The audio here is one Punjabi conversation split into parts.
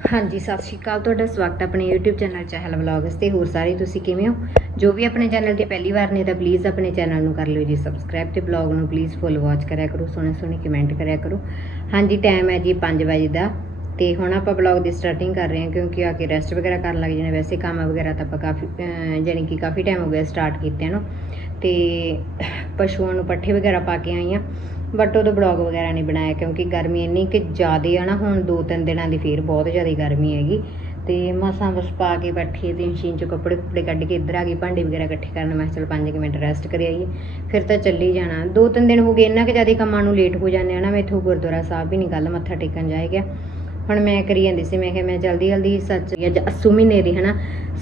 ਹਾਂਜੀ, ਸਤਿ ਸ਼੍ਰੀ ਅਕਾਲ। ਤੁਹਾਡਾ ਸਵਾਗਤ ਹੈ ਆਪਣੇ YouTube ਚੈਨਲ ਚਹਿਲ ਵਲੌਗਸ ਤੇ। ਹੋਰ ਸਾਰੇ ਤੁਸੀਂ ਕਿਵੇਂ ਹੋ? ਜੋ ਵੀ ਆਪਣੇ ਚੈਨਲ ਤੇ ਪਹਿਲੀ ਵਾਰ ਨੇ ਤਾਂ ਪਲੀਜ਼ ਆਪਣੇ ਚੈਨਲ ਨੂੰ ਕਰ ਲਿਓ ਜੀ। ਸਬਸਕ੍ਰਾਈਬ ਤੇ ਬਲੌਗ ਨੂੰ ਪਲੀਜ਼ ਫੁੱਲ ਵਾਚ ਕਰਿਆ ਕਰੋ। ਸੋਹਣੇ ਸੋਹਣੇ ਕਮੈਂਟ ਕਰਿਆ ਕਰੋ। ਹਾਂਜੀ ਟਾਈਮ ਹੈ ਜੀ 5 ਵਜੇ ਦਾ। ਤੇ ਹੁਣ ਆਪਾਂ ਬਲੌਗ ਦੀ ਸਟਾਰਟਿੰਗ ਕਰ ਰਹੇ ਹਾਂ ਕਿਉਂਕਿ ਆ ਕੇ ਰੈਸਟ ਵਗੈਰਾ ਕਰਨ ਲੱਗ ਜਾਣੇ। ਵੈਸੇ ਕੰਮ ਵਗੈਰਾ ਤਾਂ ਆਪਾਂ ਕਾਫੀ ਅਹ, ਜਾਣੀ ਕਿ ਕਾਫੀ ਟਾਈਮ ਹੋ ਗਿਆ ਸਟਾਰਟ ਕੀਤੇ ਨੂੰ। ਤੇ ਪਸ਼ੂਆਂ ਨੂੰ ਪੱਠੇ ਵਗੈਰਾ ਪਾ ਕੇ ਆਈ ਹਾਂ। ਬਟ ਉਹਦਾ ਬਲੌਗ ਵਗੈਰਾ ਨਹੀਂ ਬਣਾਇਆ ਕਿਉਂਕਿ ਗਰਮੀ ਇੰਨੀ ਕਿ ਜ਼ਿਆਦੇ ਆ ਨਾ ਹੁਣ ਦੋ ਤਿੰਨ ਦਿਨਾਂ ਦੀ ਫੇਰ ਬਹੁਤ ਜ਼ਿਆਦਾ ਗਰਮੀ ਹੈਗੀ। ਤੇ ਮਸਾਂ ਬਸ ਪਾ ਕੇ ਬੈਠੀ ਤੇ ਮਸ਼ੀਨ ਚੋਂ ਕੱਪੜੇ ਕੁੱਪੜੇ ਕੱਢ ਕੇ ਇੱਧਰ ਆ ਗਈ ਭਾਂਡੇ ਵਗੈਰਾ ਇਕੱਠੇ ਕਰਨ ਮੈਂ ਕਿਹਾ ਚਲ 5 ਮਿੰਟ ਰੈਸਟ ਕਰ ਆਈਏ ਫਿਰ ਤਾਂ ਚੱਲੀ ਜਾਣਾ। ਦੋ ਤਿੰਨ ਦਿਨ ਹੋ ਗਏ ਇੰਨਾ ਕਿ ਜ਼ਿਆਦਾ ਕੰਮਾਂ ਨੂੰ ਲੇਟ ਹੋ ਜਾਂਦੇ ਆ ਨਾ ਮੈਂ ਇੱਥੋਂ ਗੁਰਦੁਆਰਾ ਸਾਹਿਬ ਵੀ ਨਹੀਂ ਕੱਲ ਮੱਥਾ ਟੇਕਣ ਜਾਏਗਾ ਹੁਣ ਮੈਂ ਕਰੀ ਜਾਂਦੀ ਸੀ, ਮੈਂ ਕਿਹਾ ਮੈਂ ਜਲਦੀ ਜਲਦੀ ਸੱਚ ਅੱਜ ਅੱਸੂ ਮਹੀਨੇ ਦੀ, ਹਨਾ,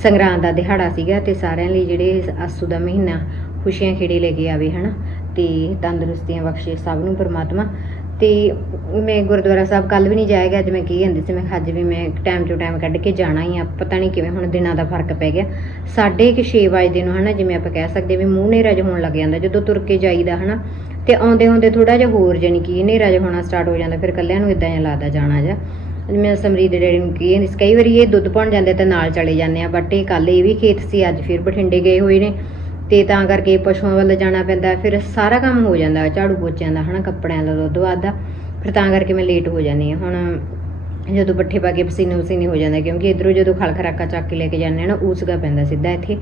ਸੰਗਰਾਂਦ ਦਾ ਦਿਹਾੜਾ ਸੀਗਾ ਤੇ ਸਾਰਿਆਂ ਲਈ ਜਿਹੜੇ ਅੱਸੂ ਦਾ ਮਹੀਨਾ ਖੁਸ਼ੀਆਂ ਖੇੜੇ ਲੈ ਕੇ ਆਵੇ, ਹਨਾ, ਤੇ ਤੰਦਰੁਸਤੀਆਂ ਬਖਸ਼ੇ ਸਭ ਨੂੰ ਪਰਮਾਤਮਾ। ਤੇ ਮੈਂ ਗੁਰਦੁਆਰਾ ਸਾਹਿਬ ਕੱਲ ਵੀ ਨਹੀਂ ਜਾਏਗਾ ਅੱਜ ਮੈਂ ਕੀ ਕਹਿੰਦੀ ਸੀ, ਮੈਂ ਕਿਹਾ ਅੱਜ ਵੀ ਮੈਂ ਟਾਈਮ ਟੂ ਟਾਈਮ ਕੱਢ ਕੇ ਜਾਣਾ ਹੀ ਆ, ਪਤਾ ਨਹੀਂ ਕਿਵੇਂ ਹੁਣ ਦਿਨਾਂ ਦਾ ਫ਼ਰਕ ਪੈ ਗਿਆ। ਸਾਢੇ ਕੁ ਛੇ ਵਜੇ ਨੂੰ, ਹਨਾ, ਜਿਵੇਂ ਆਪਾਂ ਕਹਿ ਸਕਦੇ ਵੀ ਮੂੰਹ ਹਨੇਰਾ ਜਿਹਾ ਹੋਣ ਲੱਗ ਜਾਂਦਾ, ਜਦੋਂ ਤੁਰ ਕੇ ਜਾਈਦਾ, ਹਨਾ, ਤੇ ਆਉਂਦੇ ਆਉਂਦੇ ਥੋੜਾ ਜਿਹਾ ਹੋਰ ਜਾਣੀ ਕਿ ਹਨੇਰਾ ਜਿਹਾ ਹੋਣਾ ਸਟਾਰਟ ਹੋ ਜਾਂਦਾ, ਫਿਰ ਕੱਲਿਆਂ ਨੂੰ ਇਦਾਂ ਜਿਹਾ ਲੱਗਦਾ ਜਾਣਾ ਜਾਂ ਮੈਂ ਸਮਰੀ ਦੇ ਡੈਡੀ ਨੂੰ ਕੀ ਕਹਿੰਦੀ ਸੀ, ਕਈ ਵਾਰੀ ਇਹ ਦੁੱਧ ਪਾਉਣ ਜਾਂਦੇ ਤੇ ਨਾਲ ਚਲੇ ਜਾਂਦੇ ਆ ਬਟ ਇਹ ਕੱਲ ਇਹ ਵੀ ਖੇਤ ਸੀ ਅੱਜ ਫਿਰ ਬਠਿੰਡੇ ਗਏ ਹੋਏ ਨੇ ਤੇ ਤਾਂ ਕਰਕੇ ਪਸ਼ੂਆਂ ਵੱਲ ਜਾਣਾ ਪੈਂਦਾ ਫਿਰ ਸਾਰਾ ਕੰਮ ਹੋ ਜਾਂਦਾ ਝਾੜੂ ਪੋਚਿਆਂ ਦਾ ਹਨਾ ਕੱਪੜਿਆਂ ਦਾ ਦੁੱਧ ਵਾਦ ਫਿਰ ਤਾਂ ਕਰਕੇ ਮੈਂ ਲੇਟ ਹੋ ਜਾਂਦੀ ਹਾਂ ਹੁਣ ਜਦੋਂ ਪੱਠੇ ਪਾ ਕੇ ਪਸੀਨੇ ਪਸੀਨੇ ਹੋ ਜਾਂਦਾ ਕਿਉਂਕਿ ਇਧਰੋਂ ਜਦੋਂ ਖਲ ਖਰਾਕਾ ਚੱਕ ਕੇ ਲੈ ਕੇ ਜਾਂਦੇ ਆ ਨਾ ਉਸਗਾ ਪੈਂਦਾ ਸਿੱਧਾ ਇੱਥੇ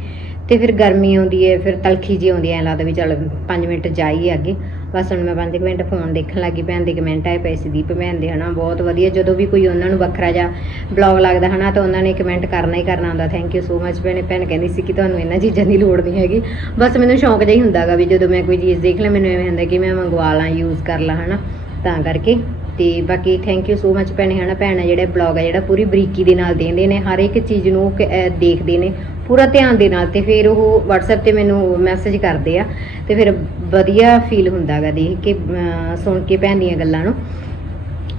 ਤੇ ਫਿਰ ਗਰਮੀ ਆਉਂਦੀ ਹੈ ਫਿਰ ਤਲਖੀ ਜੀ ਆਉਂਦੀ ਐ ਲੱਗਦਾ ਵੀ ਚੱਲ 5 ਮਿੰਟ ਜਾਈਏ ਅੱਗੇ ਬਸ ਹੁਣ ਮੈਂ 5 ਮਿੰਟ ਫੋਨ ਦੇਖਣ ਲੱਗੀ ਭੈਣ ਦੇ ਕਮੈਂਟ ਆਏ ਪਏ ਸੀ ਦੀਪ ਭੈਣ ਦੇ, ਹਨਾ, ਬਹੁਤ ਵਧੀਆ, ਜਦੋਂ ਵੀ ਕੋਈ ਉਹਨਾਂ ਨੂੰ ਵੱਖਰਾ ਜਿਹਾ ਬਲੌਗ ਲੱਗਦਾ, ਹਨਾ, ਤਾਂ ਉਹਨਾਂ ਨੇ ਕਮੈਂਟ ਕਰਨਾ ਹੀ ਕਰਨਾ ਹੁੰਦਾ ਥੈਂਕ ਯੂ ਸੋ ਮਚ ਭੈਣੇ, ਭੈਣ ਕਹਿੰਦੀ ਸੀ ਕਿ ਤੁਹਾਨੂੰ ਇਹਨਾਂ ਚੀਜ਼ਾਂ ਦੀ ਲੋੜ ਨਹੀਂ ਹੈਗੀ, ਬਸ ਮੈਨੂੰ ਸ਼ੌਂਕ ਜਿਹਾ ਹੀ ਹੁੰਦਾਗਾ ਵੀ ਜਦੋਂ ਮੈਂ ਕੋਈ ਚੀਜ਼ ਦੇਖ ਲਾਂ, ਮੈਨੂੰ ਐਵੇਂ ਹੁੰਦਾ ਕਿ ਮੈਂ ਮੰਗਵਾ ਲਾਂ ਯੂਜ਼ ਕਰ ਲਾਂ, ਹਨਾ, ਤਾਂ ਕਰਕੇ ਤੇ ਬਾਕੀ ਥੈਂਕ ਯੂ ਸੋ ਮੱਚ ਭੈਣੇ ਹਨਾ ਭੈਣ ਆ ਜਿਹੜੇ ਬਲੌਗ ਆ, ਜਿਹੜਾ ਪੂਰੀ ਬਰੀਕੀ ਦੇ ਨਾਲ ਦੇਖਦੇ ਨੇ, ਹਰ ਇੱਕ ਚੀਜ਼ ਨੂੰ ਕ- ਦੇਖਦੇ ਨੇ, ਪੂਰਾ ਧਿਆਨ ਦੇ ਨਾਲ ਤੇ ਫਿਰ ਉਹ WhatsApp ਤੇ ਮੈਨੂੰ ਮੈਸੇਜ ਕਰਦੇ ਆ ਤੇ ਫਿਰ ਵਧੀਆ ਫੀਲ ਹੁੰਦਾਗਾ ਦੇਖ ਕੇ, ਅਹ ਸੁਣ ਕੇ ਭੈਣ ਦੀਆਂ ਗੱਲਾਂ ਨੂੰ।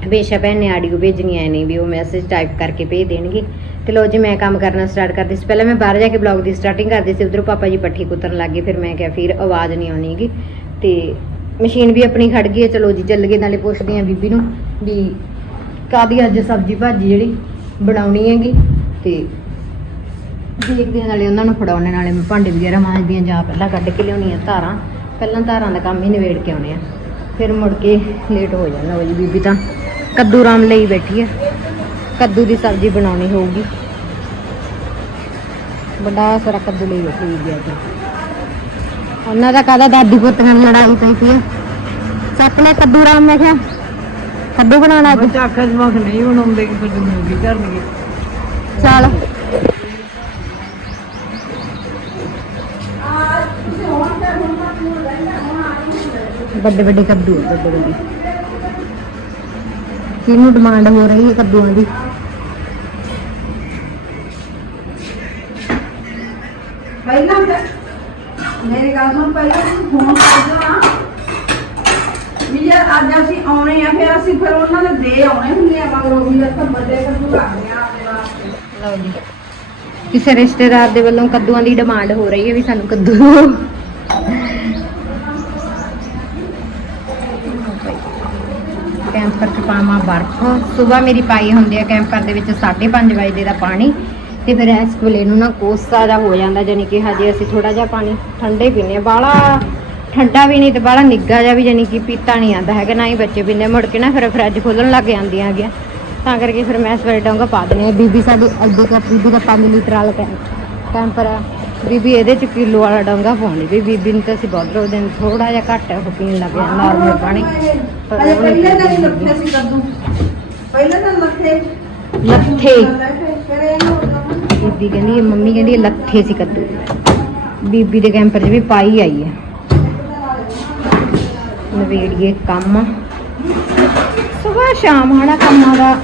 ਹਮੇਸ਼ਾ ਭੈਣ ਨੇ ਆਡੀਓ ਭੇਜਣੀਆਂ ਨੇ ਵੀ ਉਹ ਮੈਸੇਜ ਟਾਈਪ ਕਰਕੇ ਭੇਜ ਦੇਣਗੇ। ਤੇ ਲੋ ਜੀ, ਮੈਂ ਕੰਮ ਕਰਨਾ ਸਟਾਰਟ ਕਰਦੀ ਸੀ ਪਹਿਲਾਂ ਮੈਂ ਬਾਹਰ ਜਾ ਕੇ ਬਲੌਗ ਦੀ ਸਟਾਰਟਿੰਗ ਕਰਦੀ ਸੀ, ਉਧਰੋਂ ਪਾਪਾ ਜੀ ਪੱਠੀ ਕੁੱਤਰਨ ਲੱਗੇ ਫਿਰ ਮੈਂ ਕਿਹਾ ਫਿਰ ਆਵਾਜ਼ ਨਹੀਂ ਆਉਣੀਗੀ ਤੇ ਮਸ਼ੀਨ ਵੀ ਆਪਣੀ ਖੜ ਗਈ ਹੈ, ਚਲੋ ਜੀ, ਚੱਲ ਗਏ, ਨਾਲੇ ਪੁੱਛਦੇ ਆ ਬੀਬੀ ਨੂੰ ਵੀ ਕਾਦੀ ਅੱਜ ਸਬਜ਼ੀ ਭਾਜੀ ਜਿਹੜੀ ਬਣਾਉਣੀ ਹੈਗੀ ਤੇ ਦੇਖਦੇ ਆ ਨਾਲੇ ਉਹਨਾਂ ਨੂੰ ਫੜਾਉਣੇ ਨਾਲੇ ਮੈਂ ਭਾਂਡੇ ਵਗੈਰਾ ਮਾਂਜਦੀ ਆ ਜਾਂ ਪਹਿਲਾਂ ਕੱਢ ਕੇ ਲਿਆਉਣੀ ਆ ਧਾਰਾਂ। ਪਹਿਲਾਂ ਧਾਰਾਂ ਦਾ ਕੰਮ ਹੀ ਨਿਬੇੜ ਕੇ ਆਉਣੇ ਆ। ਫਿਰ ਮੁੜ ਕੇ ਲੇਟ ਹੋ ਜਾਣਾ ਉਹ ਜੀ ਬੀਬੀ ਤਾਂ। ਕੱਦੂ ਰਾਮ ਲਈ ਬੈਠੀ ਆ। ਕੱਦੂ ਦੀ ਸਬਜ਼ੀ ਬਣਾਉਣੀ ਹੋਊਗੀ। ਵੱਡਾ ਸਾਰਾ ਕੱਦੂ ਲਈ ਬੈਠੀ ਬੀਬੀ ਅੱਜ ਉਹਨਾਂ ਦਾ ਕਾਹਦਾ ਦਾਦੀ ਪੁੱਤਾਂ ਨਾਲ ਲੜਾਈ ਪਈ ਸੀ। ਸੱਪ ਨੇ ਕੱਦੂ ਰਾਮ ਮੈਂ ਕਿਹਾ ਕੱਦੂ ਬਣਾਉਣਾ ਅੱਜ। ਬੱਚਾ ਆਖਿਆ ਜਵਾਕ ਨਹੀਂ ਬਣਾਉਂਦੇ ਕਿ ਫਿਰ ਮੂਵੀ ਕਰਨਗੇ। ਚੱਲ। ਵੱਡੇ ਵੱਡੇ ਕੱਦੂ ਵੱਡੇ ਵੱਡੇ। ਕਿਹਨੂੰ ਡਿਮਾਂਡ ਹੋ ਰਹੀ ਹੈ ਕੱਦੂਆਂ ਦੀ? ਗੱਲ ਸੁਣ ਪਹਿਲਾਂ ਤੁਸੀਂ ਫੋਨ ਕਰ ਦਿਓ ਵੀ ਜੇ ਅੱਜ ਅਸੀਂ ਆਉਣੇ ਆ, ਫਿਰ ਅਸੀਂ ਫਿਰ ਉਹਨਾਂ ਦੇ ਦੇ ਆਉਣੇ ਹੁੰਦੇ ਆ, ਮਗਰੋਂ ਵੀ ਇੱਥੇ ਵੱਡੇ ਕੱਦੂ ਰੱਖਦੇ ਆ ਆਪਣੇ ਵਾਸਤੇ। ਲਓ ਜੀ। ਕਿਸੇ ਰਿਸ਼ਤੇਦਾਰ ਦੇ ਵੱਲੋਂ ਕੱਦੂਆਂ ਦੀ ਡਿਮਾਂਡ ਹੋ ਰਹੀ ਹੈ ਵੀ ਸਾਨੂੰ ਕੱਦੂ ਦਿਓ। ਕੈਂਪਰ ਚ ਪਾਵਾਂ ਬਰਫ਼। ਸਵੇਰ ਮੇਰੀ ਪਾਈ ਹੁੰਦੀ ਹੈ ਕੈਂਪਰ ਦੇ ਵਿੱਚ 5:30 ਵਜੇ ਦਾ ਪਾਣੀ। ਤੇ ਫਿਰ ਇਸ ਵੇਲੇ ਨੂੰ ਨਾ ਕੋਸਾ ਜਿਹਾ ਹੋ ਜਾਂਦਾ ਜਾਨੀ ਕਿ ਹਜੇ ਅਸੀਂ ਥੋੜਾ ਜਿਹਾ ਪਾਣੀ ਠੰਡੇ ਪੀਨੇ ਬਾਲਾ ਠੰਡਾ ਵੀ ਨਹੀਂ ਤੇ ਬਾਲਾ ਨਿੱਗਾ ਜਿਹਾ ਵੀ ਜਾਨੀ ਕਿ ਪੀਤਾ ਨਹੀਂ ਆਂਦਾ ਹੈਗਾ ਨਾ ਹੀ ਬੱਚੇ ਪੀਂਦੇ ਮੁੜ ਕੇ ਨਾ ਫਿਰ ਫਰਿੱਜ ਖੋਲਣ ਲੱਗ ਜਾਂਦੀਆਂ ਹੈਗੀਆਂ। ਤਾਂ ਕਰਕੇ ਫਿਰ ਮੈਂ ਸਵੇਰੇ ਡੋਂਗਾ ਪਾ ਦਿੰਦੀ ਹਾਂ। ਬੀਬੀ ਸਾਡੀ ਅੱਧੇ ਕੱਪ ਬੀਬੀ ਦਾ 5 ਲੀਟਰ ਵਾਲਾ ਆ। ਬੀਬੀ ਇਹਦੇ ਚ ਕਿਲੋ ਵਾਲਾ ਡੋਂਗਾ ਪਾਉਂਦੀ ਵੀ ਬੀਬੀ ਨੂੰ ਤਾਂ ਅਸੀਂ ਬਹੁਤ ਰੋਜ਼ ਦਿਨ ਥੋੜਾ ਜਿਹਾ ਘੱਟ ਉਹ ਪੀਣ ਲੱਗ ਗਿਆ ਨਾਰਮਲ ਪਾਣੀ। ਪਹਿਲੇ ਤਾਂ ਲੱਥੇ ਸੀ ਕੱਦੂ। ਪਹਿਲੇ ਤਾਂ ਲੱਥੇ। ਲੱਥੇ। ਫਿਰ ਇਹ ਹੋ ਗਿਆ ਬੀਬੀ ਕਹਿੰਦੀ ਇਹ ਮੰਮੀ ਕਹਿੰਦੀ ਇਹ ਲੱਥੇ ਸੀ ਕੱਦੂ। ਬੀਬੀ ਦੇ ਕੈਂਪਰ 'ਚ ਵੀ ਪਾਈ ਆਈ ਹੈ। ਨਵੇੜੀਏ ਕੰਮ। ਸਵੇਰ ਸ਼ਾਮ ਹਨਾ ਕੰਮਾਂ ਦਾ।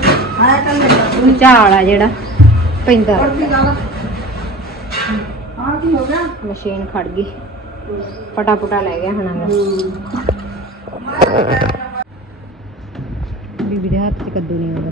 ਝਾਲ ਆ ਜਿਹੜਾ, ਪੈਂਦਾ। ਮਸ਼ੀਨ ਖੜ ਗਈ। ਫਟਾਫਟਾ ਲੈ ਗਿਆ ਹਣਾ ਬੀਬੀ ਦੇ ਹੱਥ 'ਚ ਕੱਦੂ ਨਹੀਂ ਆਉਂਦਾ।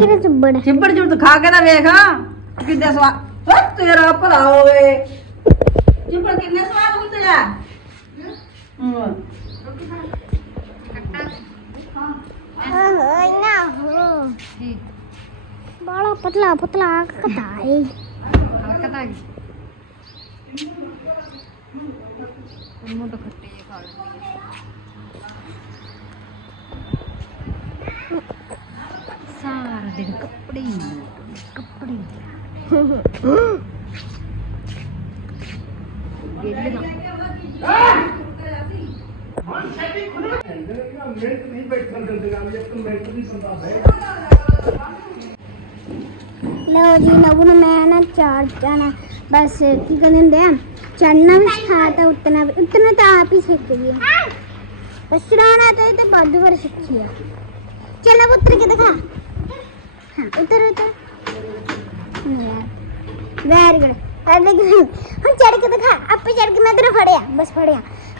ਇਹ ਕਿਹੜਾ ਚੁੱਬੜ ਚਿੱਬੜ ਚੁੱਬ ਖਾ ਕੇ ਤਾਂ ਵੇਖ। ਕਿੱਦਾਂ ਸਵਾਦ। ਓ ਤੇਰਾ ਭਲਾ ਹੋਵੇ। ਚਿੱਬੜ ਕਿੰਨੇ ਸਵਾਦ ਹੁੰਦੇ ਆ? ਹੂੰ। ਨਾ ਹੋ। ਬਾਲਾ ਪਤਲਾ ਪਤਲਾ ਕਟਾਈ ਹਰਕਤ ਆ ਗਈ ਉਹਨੂੰ ਤਾਂ ਖੱਟੇ ਖਾ ਲੈਂਦੀ ਆ। ਤੇਰੇ ਕੱਪੜੇ ਹੀ ਕੱਪੜੇ ਲਓ ਜੀ ਨਵੂ ਨੂੰ ਮੈਂ ਨਾ ਚਾਰ ਜਾਣਾ, ਬਸ ਕੀ ਕਹਿੰਦੇ ਹੁੰਦੇ ਆ ਚੜਨਾ ਵੀ ਸਿਖਾ ਤਾਂ ਉਤਨਾ ਵੀ ਉਤਨਾ ਤਾਂ ਆਪ ਹੀ ਸਿੱਖ ਗਈ ਬਸ ਚੜਾਉਣਾ ਤੇ ਬਾਦੂ ਵਰ ਸਿੱਖੀ ਆ। ਚਲੋ ਉਤਰ ਕੇ ਦਿਖਾ। हाँ, उतर उतर। वेरी गुड और लेकिन हम चढ़ के दिखा अब पे चढ़ के मैं तेरे फड़े बस फड़े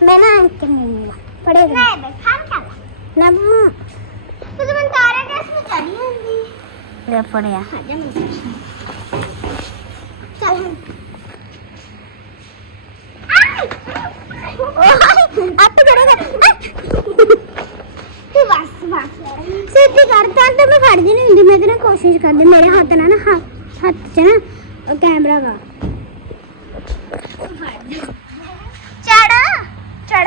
मैं ना अंकल नहीं हुआ फड़े मैं बैठा क्या ना मम्मा तो तुम तारा कैसे तो चढ़ी होगी? ले फड़े आ जा मैं चल आप तो करेगा तू बस बस। सीधी करता तो मैं फड़ जी नहीं। ਕੋਸ਼ਿਸ਼ ਕਰਦੇ, ਮੇਰੇ ਹੱਥ ਨਾਲ ਨਾ, ਹੱਥ ਹੱਥ 'ਚ ਨਾ ਉਹ ਕੈਮਰਾ ਵਾ। ਚੜ ਚੜ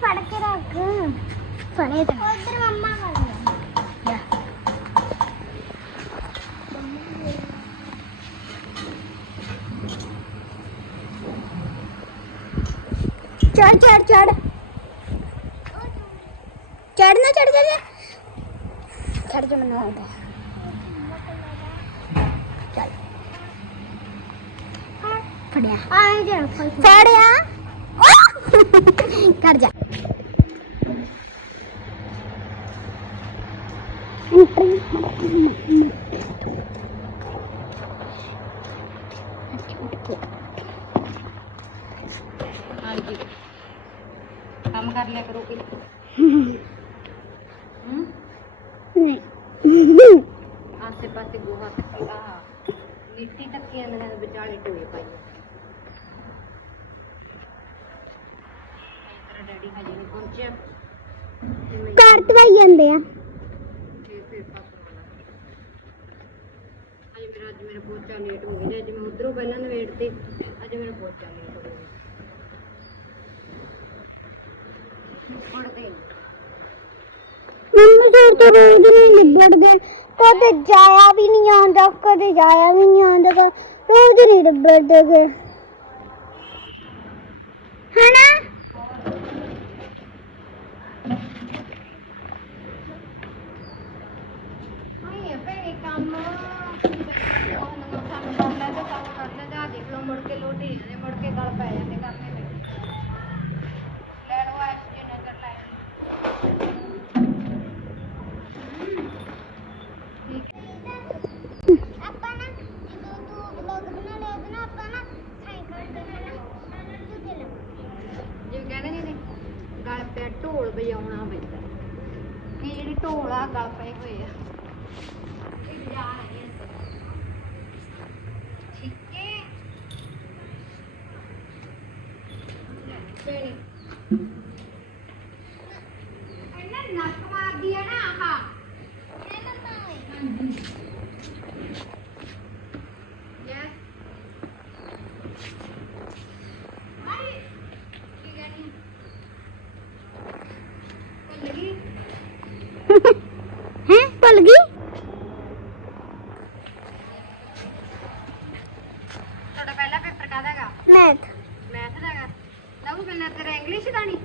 ਫੜ ਕੇ ਰੱਖ, ਫੜੇ ਤਾਂ ਉਧਰ ਮੰਮਾ ਕਰ ਚੜ ਚੜ ਚੜ ਚੜਨਾ ਚੜ ਜਾ ਚੜ ਜਾ ਮੈਨੂੰ ਆਉਂਦਾ ਚੱਲ। ਫੜਿਆ। ਫੜਿਆ। ਕਰ ਜਾ ਹਾਂਜੀ ਕੰਮ ਕਰ ਲਿਆ ਕਰੋ ਕਿ ਹੂੰ ਨਹੀਂ ਆਸੇ ਪਾਸੇ ਗੋਹਾ ਕੱਟੀ ਆ ਇਹਨਾਂ ਦੇ ਵਿਚਾਲੇ ਟੋਏ ਪਾਈ ਤੇਰਾ ਡੈਡੀ ਹਜੇ ਨਹੀਂ ਪਹੁੰਚਿਆ। ਤੇ ਮੈਂ ਕਾਰ ਤਵਾਈ ਜਾਂਦੇ ਆ। ਫੇਰ ਫੇਰ ਪਾਪਾ ਅੱਜ ਮੇਰਾ ਅੱਜ ਮੇਰਾ ਪੋਚਾ ਲੇਟ ਹੋ ਗਿਆ ਅੱਜ ਮੈਂ ਉਧਰੋਂ ਪਹਿਲਾਂ ਨਵੇੜ ਤੇ ਅੱਜ ਮੇਰਾ ਪੋਚਾ ਲੇਟ ਹੋ ਗਿਆ। ਪੜਦੇ ਮੰਮੀ ਸਰ ਤਾਂ ਰੋਜ਼ ਨਹੀਂ ਲਿਬੜਦੇ ਕਦੇ ਜਾਇਆ ਵੀ ਨਹੀਂ ਆਉਂਦਾ ਕਦੇ ਜਾਇਆ ਵੀ ਨਹੀਂ ਆਉਂਦਾ ਕ- ਰੋਜ਼ ਨਹੀਂ ਲਿਬੜਦੇ ਗੇ ਹਨਾ ਨਹੀਂ ਭੈਣੇ ਕੰਮ ਕੰਮ ਕਰ ਲੈ ਤੇ ਕੰਮ ਕਰ ਲੈ ਜਾ ਦੇਖ ਲਓ ਮੁੜ ਕੇ ਲੋਟੀ ਜਾਂਦੇ ਮੁੜ ਕੇ ਗਲ ਪੈ ਜਾਂਦੇ ਕਰਨੇ ਵਿੱਚ ਲੈ ਲਓ ਐਸ ਜੀ ਨਜ਼ਰ ਲੈ ਆਪਾਂ ਨਾ ਜਦੋਂ ਤੂੰ ਵਲੌਗ ਬਣਾ ਲਿਆ ਤੇ ਨਾ ਆਪਾਂ ਨਾ ਸਾਈਕਲ ਤੇ ਨਾ ਝੂਟੇ ਲਵਾਂਗੇ ਜਿਵੇਂ ਕਹਿੰਦੇ ਨੇ ਨੇ ਗਲ ਪਿਆ ਢੋਲ ਵਜਾਉਣਾ ਪੈਂਦਾ ਕਿ ਜਿਹੜੀ ਢੋਲ ਆ ਗਲ ਪਏ ਹੋਏ ਆ ਇਹ ਜਾ ਰਹੀ ਹੈ ਠੀਕ ਹੈ ਭੈਣੇ ਇਹਨਾਂ ਨੱਕ ਮਾਰਦੀ ਆ ਨਾ ਆਹ ਯੈਸ ਹਾਈ ਕੀ ਕਹਿਣੀ ਭੁੱਲ ਗਈ ਹੈ ਭੁੱਲ ਗਈ ਤੁਹਾਡਾ ਪਹਿਲਾ ਪੇਪਰ ਕਾਹਦਾ ਹੈਗਾ ਮੈਥ। ਮੈਥ ਦਾ ਹੈਗਾ ਲਵੂ ਪਹਿਲਾਂ ਤੇਰਾ ਇੰਗਲਿਸ਼ ਦਾ ਨਹੀਂ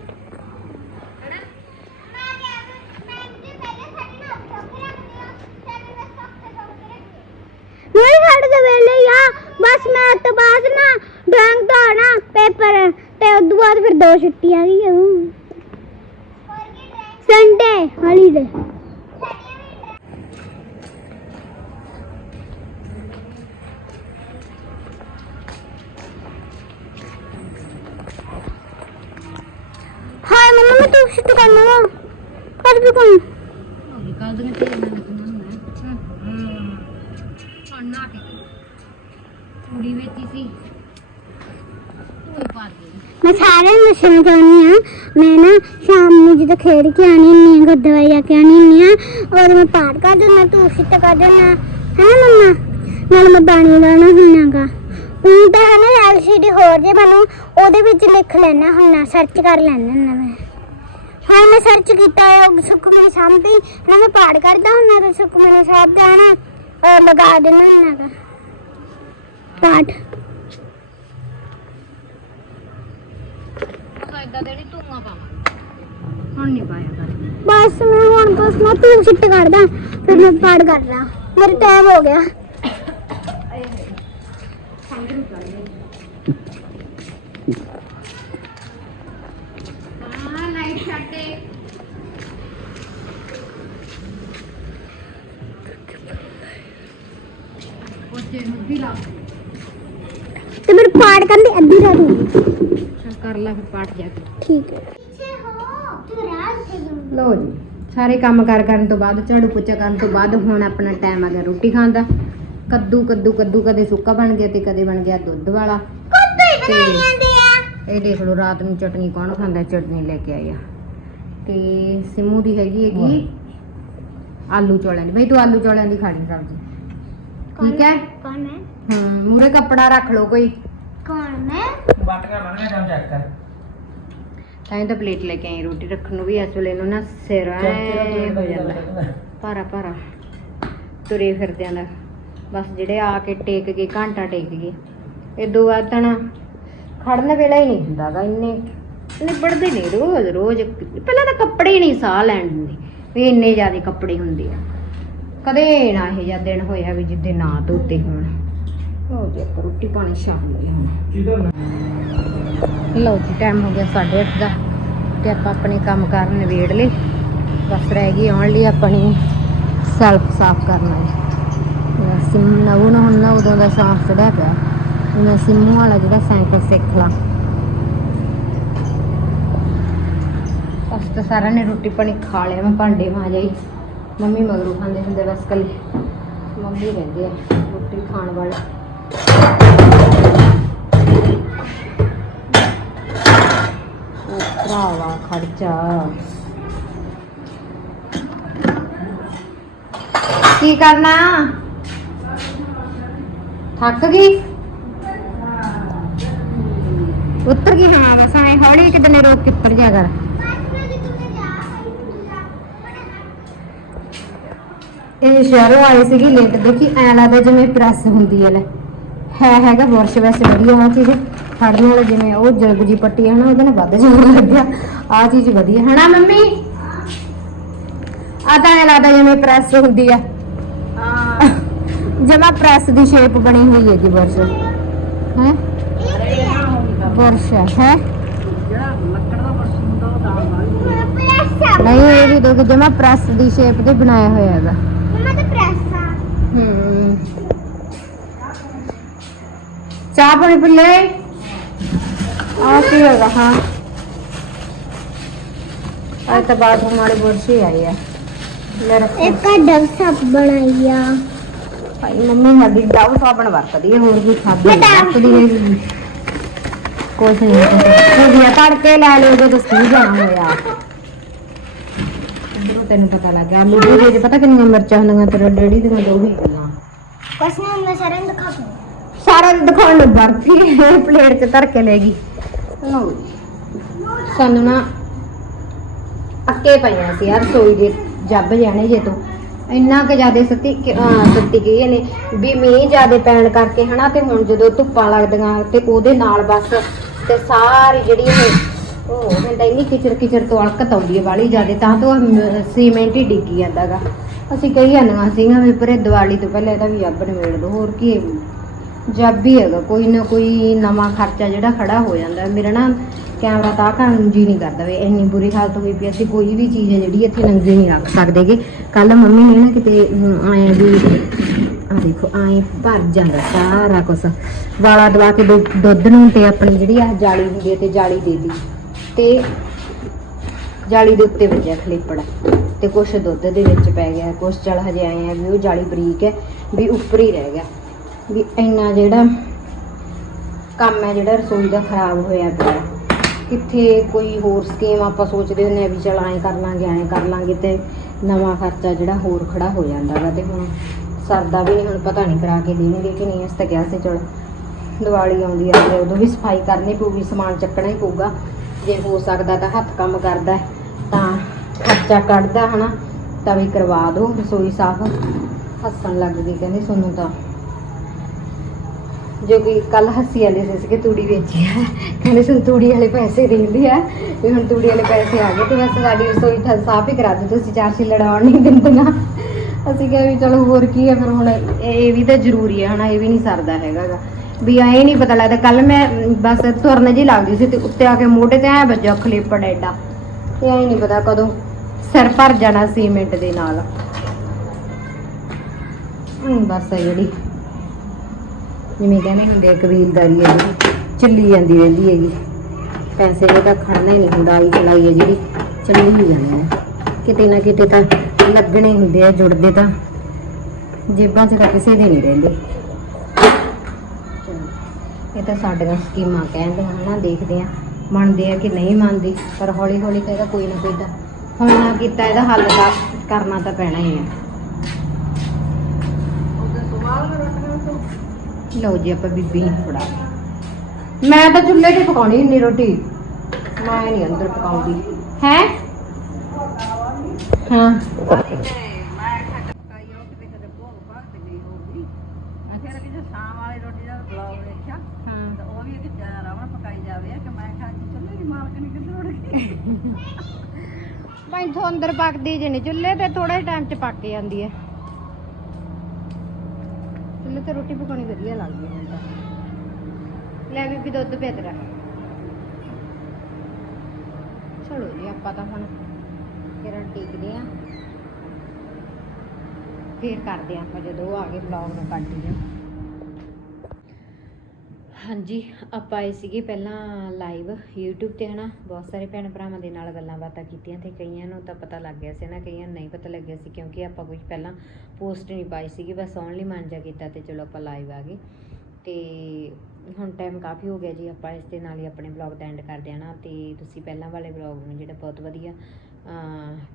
ਮੇਰੇ ਸਾਡੇ ਦੇ ਵੇਲੇ ਆ। ਬਸ ਮੈਂ ਤੋਂ ਬਾਅਦ ਨਾ ਡਰਾਇੰਗ ਤੋਂ ਆਣਾ ਪੇਪਰ ਤੇ ਉਦੋਂ ਬਾਅਦ ਫਿਰ ਦੋ ਛੁੱਟੀਆਂ ਗਈਆਂ ਸੰਡੇ ਹੌਲੀਡੇ ਤੂੰ ਸਿੱਟ ਕਰਨਾ ਵਾ ਕਰ ਵੀ ਕੋਈ ਕੱਲ ਦੀਆਂ ਤੇ ਮੈਂ ਕਮਾਉਣਾ ਹਾਂ ਨਾ ਕੇ ਕੁੜੀ ਵੇਚੀ ਸੀ ਮੈਂ ਸਾਰੇ ਨਸ਼ੇ ਚਾਹਨੀ ਆ ਮੈਂ ਨਾ ਸ਼ਾਮ ਨੂੰ ਜਦੋਂ ਖੇਡ ਕੇ ਆਣੀ ਹੁੰਨੀ ਆ ਗੁਰਦੁਆਰੇ ਜਾ ਕੇ ਆਣੀ ਹੁੰਦੀ ਆ ਔਰ ਮੈਂ ਪਾਠ ਕਰ ਦਿੰਦਾ ਤੂੰ ਸਿੱਟ ਕਰ ਦਿੰਦਾ ਹੈ ਮੰਮਾ ਨਾਲ ਮੈਂ ਬਾਣੀ ਲਾਣਾ ਹੁੰਨਾਗਾ ਉਹ ਤਾਂ ਹੈ ਨਾ ਐਲਸੀਡੀ ਹੋਰ ਜੇ ਮੈਨੂੰ ਉਹਦੇ ਵਿੱਚ ਲਿਖ ਲੈਣਾ ਹੁੰਨਾ ਸਰਚ ਕਰ ਲੈਣਾ ਹੁੰਨਾ ਮੈਂ। ਹਾਂ ਮੈਂ ਸਰਚ ਕੀਤਾ ਹੈ ਉਹ ਸੁਖਮਨੀ ਸਾਹਿਬ ਦੀ। ਨਾ ਮੈਂ ਪਾਠ ਕਰਦਾ ਹੁੰਨਾ ਤੇ ਸੁਖਮਨੀ ਸਾਹਿਬ ਦਾ ਨਾ ਲਗਾ ਦੇਣਾ ਹੁੰਨਾਗਾ ਪਾਠ ਤਾਂ। ਇਦਾਂ ਦੇਣੀ ਧੂਆਂ ਪਾਵਾਂ। ਹੁਣ ਨਹੀਂ ਪਾਇਆ ਕਰ। ਬਸ ਮੈਂ ਹੁਣ ਬਸ ਮੈਂ ਤੂੰ ਸਿੱਟ ਕਰਦਾ ਫਿਰ ਮੈਂ ਪਾਠ ਕਰਦਾ। ਮੇਰਾ ਟਾਈਮ ਹੋ ਗਿਆ। ਹਾਂ ਲਾਈਟ ਛੱਡੇ ਉੱਤੇ ਨੂੰ ਵੀ ਲਾ। ਤੇ ਮੇਰੇ ਪਾਠ ਕਰਨ ਦੀ ਅੱਧੀ ਰਾਤ ਹੋ ਗਈ। ਚੱਲ ਕਰ ਲੈ ਫਿਰ ਪਾਠ ਜਾ ਕੇ। ਠੀਕ ਹੈ। ਪਿੱਛੇ ਹੋ ਤੂੰ ਰਾਤ ਲੋ ਜੀ ਸਾਰੇ ਕੰਮ ਕਾਰ ਕਰਨ ਤੋਂ ਬਾਅਦ ਝਾੜੂ ਪੋਚਾ ਕਰਨ ਤੋਂ ਬਾਅਦ ਹੁਣ ਆਪਣਾ ਟਾਈਮ ਆ ਗਿਆ ਰੋਟੀ ਖਾਣ ਦਾ। ਕੱਦੂ ਕੱਦੂ ਕੱਦੂ ਕਦੇ ਸੁੱਕਾ ਬਣ ਗਿਆ ਤੇ ਕਦੇ ਬਣ ਗਿਆ ਦੁੱਧ ਵਾਲਾ। ਕੁੱਤੇ ਤੇ- ਬਣਾਈ ਜਾਂਦੇ ਆ ਇਹ ਦੇਖ ਲਓ ਰਾਤ ਨੂੰ ਚਟਨੀ ਕੌਣ ਖਾਂਦਾ ਚਟਨੀ ਲੈ ਕੇ ਆਈ ਆ ਤੇ ਸਿਮੂ ਦੀ ਹੈਗੀ ਹੈਗੀ ਆਲੂ ਚੌਲਿਆਂ ਦੀ। ਬਈ ਤੂੰ ਆਲੂ ਚੌਲਿਆਂ ਦੀ ਖਾ ਲਈ ਸਬਜ਼ੀ ਠੀਕ ਹੈ? ਕੌਣ ਮੈਂ ਹੂੰ ਮੂਰੇ ਕੱਪੜਾ ਰੱਖ ਲਓ ਕੋਈ। ਕੌਣ ਮੈਂ ਬਾਟੀਆਂ ਬਣੀਆਂ ਜਾਂ ਚੈੱਕ ਕਰ। ਤਾਂ ਹੀ ਤਾਂ ਪਲੇਟ ਲੈ ਕੇ ਆਈ ਰੋਟੀ ਰੱਖਣ ਨੂੰ ਵੀ ਇਸ ਵੇਲੇ ਨੂੰ ਨਾ ਸਿਰ ਐ ਹੋ ਜਾਂਦਾ। ਭਾਰਾ ਭਾਰਾ। ਤੁਰੇ ਫਿਰਦਿਆਂ ਦਾ। ਬਸ ਜਿਹੜੇ ਆ ਕੇ ਟੇਕ ਗਏ ਘੰਟਾ ਟੇਕ ਗਏ। ਇਦੋਂ ਬਾਅਦ ਤਾਂ ਨਾ ਖੜਨ ਵੇਲਾ ਹੀ ਨਹੀਂ ਹੁੰਦਾਗਾ ਇੰਨੇ। ਨਿਬੜਦੇ ਨਹੀਂ ਰੋਜ਼ ਰੋਜ਼। ਪਹਿਲਾਂ ਤਾਂ ਕੱਪੜੇ ਹੀ ਨਹੀਂ ਸਾਹ ਲੈਣ ਦਿੰਦੇ ਵੀ ਇੰਨੇ ਜ਼ਿਆਦਾ ਕੱਪੜੇ ਹੁੰਦੇ ਆ। ਕਦੇ ਨਾ ਇਹ ਜਿਹਾ ਦਿਨ ਹੋਇਆ ਵੀ ਜਿੱਦੇ ਨਾ ਧੋਤੇ ਹੋਣ। ਹੋ ਜੇ ਰੋਟੀ ਪਾਣੀ ਸ਼ਾਮ ਨੂੰ ਹੁਣ। ਲਓ ਜੀ ਟਾਈਮ ਹੋ ਗਿਆ 8:30 ਦਾ ਤੇ ਆਪਾਂ ਆਪਣੇ ਕੰਮ ਕਾਰ ਨਿਬੇੜ ਲਏ। ਬਸ ਰਹਿ ਗਈ ਆਉਣ ਲਈ ਆਪਣੀ ਸੈਲਫ ਸਾਫ਼ ਕਰਨ ਵਾਲੀ। ਸਿਮ ਨਵੂ ਨਾ ਹੁਣ ਨਾ ਉਦੋਂ ਦਾ ਸ਼ੌਂਕ ਚੜਿਆ ਪਿਆ। ਵੀ ਮੈਂ ਸਿੰਮੂ ਵਾਲਾ ਜਿਹੜਾ ਸਾਈਕਲ ਸਿੱਖ ਲਾਂ ਬਸ ਤਾਂ ਸਾਰਿਆਂ ਨੇ ਰੋਟੀ ਪਾਣੀ ਖਾ ਲਿਆ ਮੈਂ ਭਾਂਡੇ ਮਾਂਜਾਈ ਮੰਮੀ ਮਗਰੋਂ ਖਾਂਦੇ ਹੁੰਦੇ ਬਸ ਕੱਲੇ ਮੰਮੀ ਰਹਿੰਦੇ ਆ ਰੋਟੀ ਖਾਣ ਵਾਲੇ ਉਹ ਭਰਾਵਾ ਖਰਚਾ ਕੀ ਕਰਨਾ ਥੱਕ ਗਈ ਉੱਤਰ ਗਈ ਹਾਂ ਬਸ ਐ ਹੌਲੀ ਕਿਤੇ ਨੇ ਰੋਕ ਕੇ ਉੱਤਰ ਜਾ ਕਰ। ਇਹ ਸ਼ਹਿਰੋਂ ਆਏ ਸੀਗੀ ਲੇਟ ਦੇਖੀ ਐ ਲੱਗਦਾ ਜਿਵੇਂ ਪ੍ਰੈਸ ਹੁੰਦੀ ਹੈ ਲੈ। ਹੈ ਹੈਗਾ ਬੁਰਸ਼ ਵੈਸੇ ਵਧੀਆ ਆ ਚੀਜ਼। ਫੜਨ ਵਾਲੇ ਜਿਵੇਂ ਉਹ ਜਲਬ ਜੀ ਪੱਟੀ ਹੈ ਨਾ ਉਹਦੇ ਨਾਲ ਵੱਧ ਜ਼ੋਰ ਲੱਗਿਆ ਆ ਚੀਜ਼ ਵਧੀਆ। ਹੈ ਨਾ ਮੰਮੀ? ਆ ਤਾਂ ਐ ਲੱਗਦਾ ਜਿਵੇਂ ਪ੍ਰੈਸ ਹੁੰਦੀ ਆ। ਹਾਂ। ਜਮਾ ਪ੍ਰੈਸ ਦੀ ਸ਼ੇਪ ਬਣੀ ਹੋਈ ਹੈ ਜੀ ਬੁਰਸ਼। ਹੈ? ਬੁਰਸ਼ ਹੈ। ਜਿਹੜਾ ਲੱਕੜ ਦਾ ਬਰਸ਼ ਹੁੰਦਾ ਉਹ ਦਾਲ ਵਾਲੀ ਨਹੀਂ ਇਹ ਵੀ ਦੇਖ ਜਮਾ ਪ੍ਰੈਸ ਦੀ ਸ਼ੇਪ ਤੇ ਬਣਾਇਆ ਹੋਇਆ ਹੈਗਾ। ਮੰਮਾ ਤੇ ਪ੍ਰੈਸ ਆ। ਹੂੰ। ਚਾਹ ਪਾਣੀ ਪੀ ਲੈ। ਆ ਕੀ ਹੋਗਾ? ਹਾਂ। ਅੱਜ ਤਾਂ ਬਾਥਰੂਮ ਵਾਲੀ ਬੁਰਸ਼ ਹੀ ਆਈ ਆ ਲੈ ਰੱਖੋ। ਇੱਕ ਡਬ ਸੱਪ ਬਣਾਈ ਆ। ਭਾਈ ਮੰਮੀ ਸਾਡੀ ਡਾਉ ਸਾਬਣ ਵਰਤਦੀ ਹੈ ਹੋਰ ਸਾਬਣ ਨਹੀਂ ਕੁੜੀਆਂ ਤੜਕੇ ਲੈ ਲਿਓ ਜਦੋਂ ਸਕੂਲ ਜਾਣਾ ਹੋਇਆ। ਇੱਧਰੋਂ ਤੈਨੂੰ ਪਤਾ ਲੱਗ ਗਿਆ ਆਲੂ ਦੇ ਵਿੱਚ ਪਤਾ ਕਿੰਨੀਆਂ ਮਿਰਚਾਂ ਹੁੰਦੀਆਂ ਤੇਰੇ ਡੈਡੀ ਦੀਆਂ ਦੋ ਹੀ ਗੱਲਾਂ। ਕੁਛ ਨਹੀਂ ਮੈਂ ਸਾਰਿਆਂ ਨੂੰ ਦਿਖਾ ਦੂੰ ਸਾਰਾ ਦਿਨ ਦਿਖਾਉਣ ਨੂੰ ਬਰਫੀ ਪਲੇਟ 'ਚ ਧਰ ਕੇ ਲੈ ਗਈ। ਲਓ ਜੀ। ਸਾਨੂੰ ਨਾ ਅੱਕੇ ਪਈਆਂ ਸੀ ਯਾਰ ਰਸੋਈ ਦੇ ਜੱਬ ਜਾਣੇ ਜੇ ਤੋਂ। ਇੰਨਾ ਕਿ ਜ਼ਿਆਦਾ ਸੱਤੀ ਸੱਤੀ ਗਈ ਨੇ ਵੀ ਮੀਂਹ ਜ਼ਿਆਦਾ ਪੈਣ ਕਰਕੇ ਹਨਾ ਤੇ ਹੁਣ ਜਦੋਂ ਧੁੱਪਾਂ ਲੱਗਦੀਆਂ ਤੇ ਉਹਦੇ ਨਾਲ ਬਸ ਤੇ ਸਾਰੀ ਜਿਹੜੀ ਇਹ, ਉਹ ਕਹਿੰਦਾ ਇੰਨੀ ਕਿਚਰ ਕਿਚਰ ਤੋਂ ਅਲਕਤ ਆਉਂਦੀ ਹੈ ਵਾਲੀ ਜ਼ਿਆਦੇ, ਤਾਂ ਤੋਂ ਸੀਮੈਂਟ ਹੀ ਡਿੱਗੀ ਜਾਂਦਾਗਾ। ਅਸੀਂ ਕਹੀ ਜਾਂਦੀਆਂ ਸੀਗਾ ਵੀ ਪਰੇ ਦੀਵਾਲੀ ਤੋਂ ਪਹਿਲਾਂ ਇਹਦਾ ਵੀ ਅੱਬ ਨਿਬੇੜ ਦੋ, ਹੋਰ ਕੀ ਹੈ? ਜੱਬ ਵੀ ਹੈਗਾ, ਕੋਈ ਨਾ ਕੋਈ ਨਵਾਂ ਖਰਚਾ ਜਿਹੜਾ ਖੜਾ ਹੋ ਜਾਂਦਾ। ਮੇਰਾ ਨਾ ਕੈਮਰਾ ਤਾਂ ਕਰਨ ਜੀ ਨਹੀਂ ਕਰਦਾ ਵੇ ਇੰਨੀ ਬੁਰੀ ਹਾਲਤ ਹੋਈ ਪਈ ਅਸੀਂ ਕੋਈ ਵੀ ਚੀਜ਼ ਹੈ ਜਿਹੜੀ ਇੱਥੇ ਨੰਗੀ ਨਹੀਂ ਰੱਖ ਸਕਦੇਗੇ ਕੱਲ ਮੰਮੀ ਨੇ ਨਾ ਕਿਤੇ ਆਏ ਵੀ ਆ ਦੇਖੋ, ਆਏ ਭਰ ਜਾਂਦਾ ਸਾਰਾ ਕੁਛ। ਵਾਲਾ ਦਵਾ ਕੇ ਦੁ- ਦੁੱਧ ਨੂੰ ਤੇ ਆਪਣੀ ਜਿਹੜੀ ਆ ਜਾਲੀ ਹੁੰਦੀ ਹੈ ਤੇ ਜਾਲੀ ਦੇ ਦੀ। ਤੇ ਜਾਲੀ ਦੇ ਉੱਤੇ ਵੱਜਿਆ ਖਲੀਪੜ। ਤੇ ਕੁਛ ਦੁੱਧ ਦੇ ਵਿੱਚ ਪੈ ਗਿਆ, ਕੁਛ ਚਲ ਹਜੇ ਆਏ ਆ ਵੀ ਉਹ ਜਾਲੀ ਬਰੀਕ ਹੈ, ਵੀ ਉੱਪਰ ਹੀ ਰਹਿ ਗਿਆ। ਵੀ ਇੰਨਾ ਜਿਹੜਾ ਕੰਮ ਹੈ, ਜਿਹੜਾ ਰਸੋਈ ਦਾ ਖਰਾਬ ਹੋਇਆ ਪਿਆ। ਕਿੱਥੇ ਕੋਈ ਹੋਰ ਸਕੀਮ ਆਪਾਂ ਸੋਚਦੇ ਹੁੰਦੇ ਆ ਵੀ ਚਲ ਐਂ ਕਰ ਲਾਂਗੇ ਐਂ ਕਰ ਲਾਂਗੇ ਤੇ ਨਵਾਂ ਖਰਚਾ ਜਿਹੜਾ ਹੋਰ ਖੜਾ ਹੋ ਜਾਂਦਾ ਵਾ ਤੇ ਹੁਣ ਸਰਦਾ ਵੀ ਨਹੀਂ ਹੁਣ ਪਤਾ ਨਹੀਂ ਕਰਾ ਕੇ ਦੇਣਗੇ ਕਿ ਨਹੀਂ ਇਸ ਤਾਂ ਕਿਹਾ ਸੀ, ਚਲੋ, ਦੀਵਾਲੀ ਆਉਂਦੀ ਆ, ਤੇ ਉਦੋਂ ਵੀ ਸਫ਼ਾਈ ਕਰਨੀ ਪਊਗੀ, ਸਮਾਨ ਚੱਕਣਾ ਹੀ ਪਊਗਾ। ਜੇ ਹੋ ਸਕਦਾ ਤਾਂ ਹੱਥ ਕੰਮ ਕਰਦਾ ਤਾਂ ਖਰਚਾ ਕੱਢਦਾ ਹਨਾ, ਤਾਂ ਵੀ ਕਰਵਾ ਦਿਓ ਰਸੋਈ ਸਾਫ਼ ਹੱਸਣ ਲੱਗ ਗਈ, ਕਹਿੰਦੇ ਤੁਹਾਨੂੰ ਤਾਂ। ਜੋ ਕਿ ਕੱਲ ਹੱਸੀ ਵਾਲੇ ਸੀ ਕਿ ਤੂੜੀ ਵੇਚੀ ਆ। ਕਹਿੰਦੇ ਸੁਣ ਤੂੜੀ ਵਾਲੇ ਪੈਸੇ ਦੇਂਦੀ ਆ, ਵੀ ਹੁਣ ਤੂੜੀ ਵਾਲੇ ਪੈਸੇ ਆ ਗਏ, ਤੇ ਬਸ ਸਾਡੀ ਰਸੋਈ ਤਾਂ ਸਾਫ਼ ਹੀ ਕਰਾ ਦਿਓ ਤੁਸੀਂ ਚਾਰ ਸੀ ਲੜਾਉਣ ਨਹੀਂ ਦਿੰਦੀਆਂ। ਅਸੀਂ ਕਿਹਾ ਵੀ ਚਲੋ ਹੋਰ ਕੀ ਹੈ ਫਿਰ ਹੁਣ ਇਹ ਵੀ ਤਾਂ ਜ਼ਰੂਰੀ ਹੈ ਹਨਾ ਇਹ ਵੀ ਨਹੀਂ ਸਰਦਾ ਹੈਗਾ ਵੀ ਐਂ ਨਹੀਂ ਪਤਾ ਲੱਗਦਾ ਕੱਲ ਮੈਂ ਅਮ, ਬਸ ਤੁਰਨ ਜੀ ਲੱਗਦੀ ਸੀ ਤੇ ਉੱਤੇ ਆ ਕੇ ਮੋਢੇ ਤੇ ਐ ਵੱਜਾ ਖਲੇਪੜ ਐਡਾ ਇਹ ਐਂ ਨਹੀਂ ਪਤਾ ਕਦੋਂ ਸਿਰ ਭਰ ਜਾਣਾ ਸੀਮੈਂਟ ਦੇ ਨਾਲ। ਬਸ ਆ ਜਿਹੜੀ। ਜਿਵੇਂ ਕਹਿੰਦੇ ਹੁੰਦੇ ਕਬੀਲਦਾਰੀ ਹੈ ਜਿਹੜੀ ਚੱਲੀ ਜਾਂਦੀ ਰਹਿੰਦੀ ਹੈਗੀ। ਪੈਸੇ ਦੇ ਤਾਂ ਖੜਨਾ ਹੀ ਨਹੀਂ ਹੁੰਦਾ ਆਈ ਚਲਾਈ ਹੈ ਜਿਹੜੀ ਚੱਲੀ ਹੀ ਜਾਂਦੀ ਹੈ ਕਿਤੇ ਨਾ ਕਿਤੇ ਤਾਂ ਲੱਗਣੇ ਹੁੰਦੇ ਆ ਜੁੜਦੇ ਤਾਂ। ਜੇਬਾਂ 'ਚ ਤਾਂ ਕਿਸੇ ਦੇ ਨਹੀਂ ਰਹਿੰਦੇ। ਇਹ ਤਾਂ ਸਾਡੀਆਂ ਸਕੀਮਾਂ ਕਹਿੰਦੇ ਹਨ, ਦੇਖਦੇ ਆ। ਮੰਨਦੇ ਆ ਕਿ ਨਹੀਂ ਮੰਨਦੇ, ਪਰ ਹੌਲੀ ਹੌਲੀ ਤਾਂ ਇਹਦਾ ਕੋਈ ਨਾ ਕੋਈ ਤਾਂ ਹੁਣ ਨਾ ਕੀਤਾ, ਇਹਦਾ ਹੱਲ ਤਾਂ ਕਰਨਾ ਤਾਂ ਪੈਣਾ ਹੀ ਆ। ਲਓ ਜੀ, ਆਪਾਂ ਬੀਬੀ ਨੂੰ ਫੜਾ ਮੈਂ ਤਾਂ ਚੁੱਲ੍ਹੇ ਤੇ ਪਕਾਉਣੀ ਹੁੰਦੀ ਰੋਟੀ। ਮੈਂ ਨਹੀਂ ਅੰਦਰ ਪਕਾਉਂਦੀ। ਹੈ? ਹਾਂ। ਮੈਂ ਤੇ ਰੋਟੀ ਭਾਈ ਤੋਂ ਅੰਦਰ ਪੱਕਦੀ ਜੇ ਨਹੀਂ, ਚੁੱਲ੍ਹੇ ਤੇ ਥੋੜਾ ਟਾਈਮ ਚ ਪੱਕ ਜਾਂਦੀ ਹੈ। ਚੁੱਲ੍ਹੇ ਤੇ ਰੋਟੀ ਪਕਾਉਣੀ ਵਧੀਆ ਲੱਗਦੀ ਹੈ ਮੈਨੂੰ ਲੈ ਬੀਬੀ ਦੁੱਧ ਪਿਆ ਤੇਰਾ। ਚਲੋ ਜੀ, ਆਪਾਂ ਤਾਂ ਹੁਣ ਕਿਰਨ ਟੀਕਦੇ ਆ ਫੇਰ ਕਰਦੇ ਆ ਆਪਾਂ ਜਦੋਂ ਉਹ ਆ ਗਏ ਵਲੌਗ ਨੂੰ ਕੰਟੀਨਿਊ ਹਾਂਜੀ, ਆਪਾਂ ਆਏ ਸੀਗੇ ਪਹਿਲਾਂ ਲਾਈਵ YouTube ਤੇ ਹਨਾ। ਬਹੁਤ ਸਾਰੇ ਭੈਣ ਭਰਾਵਾਂ ਦੇ ਨਾਲ ਗੱਲਾਂ ਬਾਤਾਂ ਕੀਤੀਆਂ ਤੇ ਕਈਆਂ ਨੂੰ ਤਾਂ ਪਤਾ ਲੱਗ ਗਿਆ ਸੀ ਨਾ, ਕਈਆਂ ਨੂੰ ਨਹੀਂ ਪਤਾ ਲੱਗਿਆ ਸੀ ਕਿਉਂਕਿ ਆਪਾਂ ਕੁਝ ਪਹਿਲਾਂ ਪੋਸਟ ਨਹੀਂ ਪਾਈ ਸੀਗੀ, ਬਸ ਓਨਲੀ ਮਾਂਜਾ ਕੀਤਾ ਤੇ ਚਲੋ ਆਪਾਂ ਲਾਈਵ ਆ ਗਏ। ਤੇ ਹੁਣ ਟਾਈਮ ਕਾਫੀ ਹੋ ਗਿਆ ਜੀ, ਆਪਾਂ ਇਸ ਦੇ ਨਾਲ ਹੀ ਆਪਣੇ ਵਲੌਗ ਦਾ ਐਂਡ ਹਾਂ ਨਾ। ਤੇ ਤੁਸੀਂ ਪਹਿਲਾਂ ਵਾਲੇ ਵਲੌਗ ਨੂੰ ਜਿਹੜਾ ਬਹੁਤ ਵਧੀਆ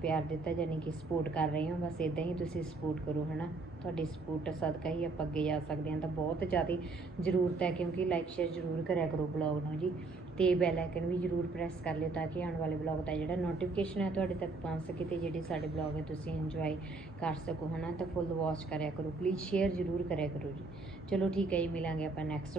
ਪਿਆਰ ਦਿੱਤਾ ਯਾਨੀ ਕਿ ਸਪੋਰਟ ਕਰ ਰਹੇ ਹੋ। ਬਸ ਇਦਾਂ ਹੀ ਤੁਸੀਂ ਸਪੋਰਟ ਕਰੋ, ਹਨਾ? ਤੁਹਾਡੀ ਸਪੋਰਟ ਸਦਕਾ ਹੀ ਆਪਾਂ ਅੱਗੇ ਜਾ ਸਕਦੇ ਹਾਂ ਤਾਂ ਬਹੁਤ ਜ਼ਿਆਦਾ ਜ਼ਰੂਰਤ ਹੈ ਕਿਉਂਕਿ ਲਾਈਕ ਸ਼ੇਅਰ ਜ਼ਰੂਰ ਕਰਿਆ ਕਰੋ ਵਲੌਗ ਨੂੰ ਜੀ। ਤੇ ਬੈਲ ਆਈਕਨ ਵੀ ਜ਼ਰੂਰ ਪ੍ਰੈਸ ਕਰ ਲਿਓ ਤਾਂ ਕਿ ਆਉਣ ਵਾਲੇ ਵਲੌਗ ਦਾ ਜਿਹੜਾ ਨੋਟੀਫਿਕੇਸ਼ਨ ਹੈ ਤੁਹਾਡੇ ਤੱਕ ਪਹੁੰਚ ਸਕੇ ਤੇ ਜਿਹੜੇ ਸਾਡੇ ਵਲੌਗ ਹੈ ਤੁਸੀਂ ਇੰਜੋਏ ਕਰ ਸਕੋ, ਹਨਾ? ਤਾਂ ਫੁੱਲ ਵਾਚ ਕਰਿਆ ਕਰੋ। ਪਲੀਜ਼ ਸ਼ੇਅਰ ਜ਼ਰੂਰ ਕਰਿਆ ਕਰੋ ਜੀ। ਚਲੋ ਠੀਕ ਹੈ ਜੀ, ਮਿਲਾਂਗੇ ਆਪਾਂ ਨੈਕਸਟ